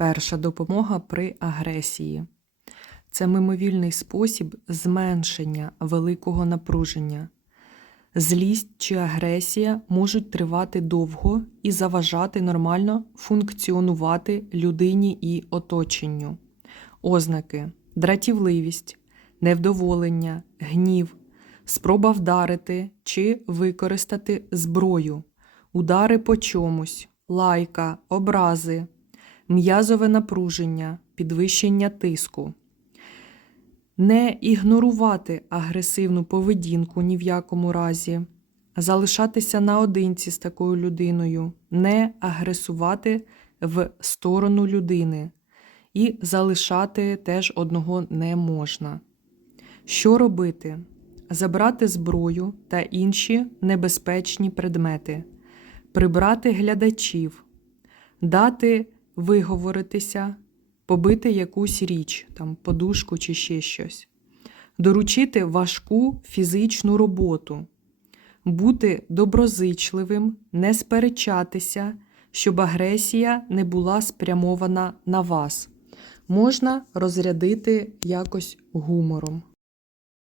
Перша допомога при агресії. Це мимовільний спосіб зменшення великого напруження. Злість чи агресія можуть тривати довго і заважати нормально функціонувати людині і оточенню. Ознаки дратівливість, невдоволення, гнів, спроба вдарити чи використати зброю, удари по чомусь, лайка, образи, м'язове напруження, підвищення тиску. Не ігнорувати агресивну поведінку ні в якому разі, залишатися наодинці з такою людиною, не агресувати в сторону людини і залишати теж одного не можна. Що робити? Забрати зброю та інші небезпечні предмети, прибрати глядачів, дати виговоритися, побити якусь річ, там подушку чи ще щось, доручити важку фізичну роботу, бути доброзичливим, не сперечатися, щоб агресія не була спрямована на вас. Можна розрядити якось гумором.